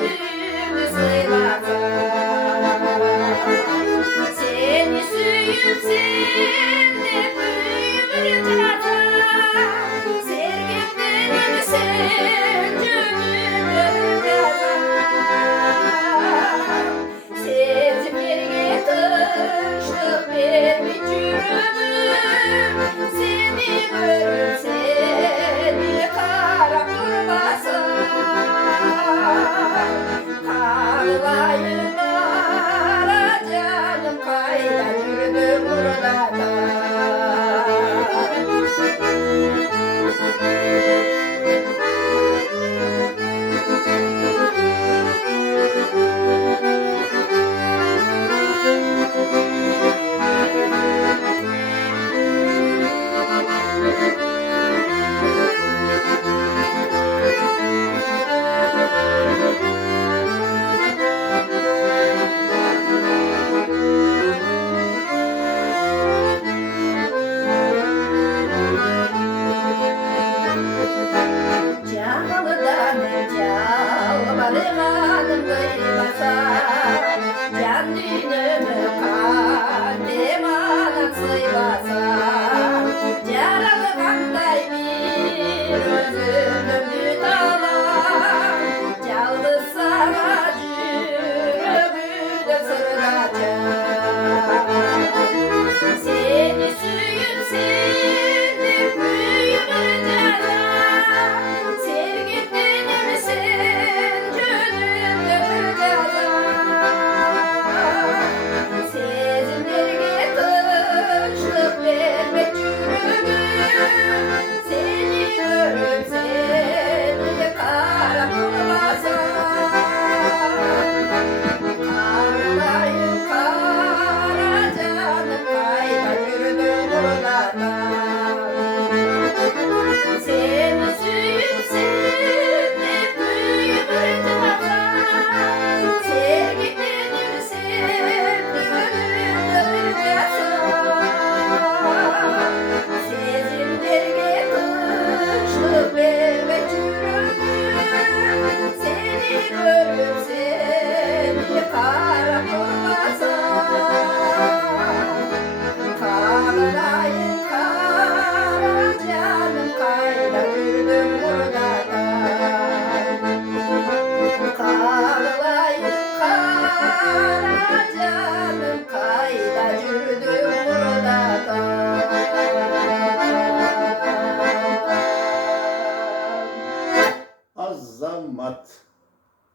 gönlümü sığmazam. Seni suyum sen de büyür cazam. Sevgim benim sen gönlümü cazam. Sezimlerine taştık benim yürümüm. Seni görür seni kara kurmasam. Karlayınlara canım kayda yürüdüm buralardan. Canım kıymasa, can dünümü kalbim alıp sıymasa, yaralı kanday bir özümü dağlar, yalnız sana yürümü de sıracağım. Seni suyum seni büyümü cazam, sevgim benim sen gönlümü cazam. Sezimlerine taştık vermek yürümüm, seni görüp seni kara bulmasam. Karlayın kara canım kayda yürüdüm buralardan. Seni suyum sen de büyümür cazam. Sevgi benim sen gönlümü cazam. Sezimlerine taştık vermek yürümüm, seni görüp seni kara bulmasam. Karlayın kara canım kayda yürüdüm buralardan. Karlayın kara canım kayda yürüdüm